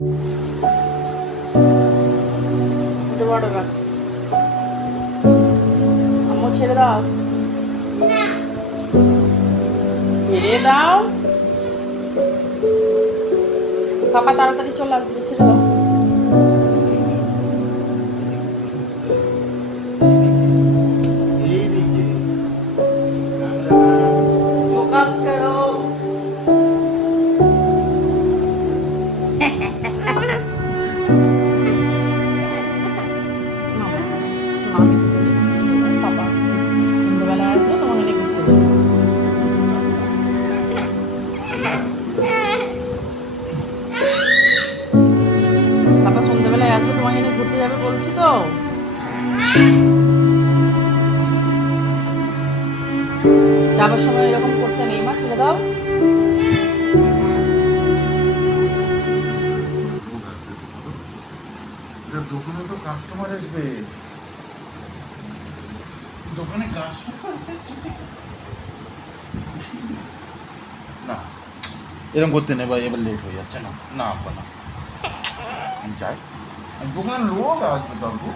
আম্মু ছেড়ে দাও, ছেড়ে দাও। পাপা তাড়াতাড়ি চলে আসবে, ছেড়ে দাও। ফোকাস করো। পাপা সন্ধ্যেবেলায় আসবে, তোমাকে নিয়ে ঘুরতে যাবো। পাপা সন্ধ্যেবেলায় আসবে, তোমাকে নিয়ে ঘুরতে যাবে বলছি তো। যাবার সময় এরকম করতে নেই মা, ছেড়ে দাও। দোকানে তো কাস্টমার আসবে, দোকানে কাস্টমার আসবে না, এরকম করতে নেই ভাই, এবার লেট হয়ে যাচ্ছে। না না আব্বা না, আমি যাই, দোকান লোক আসবে বাবু।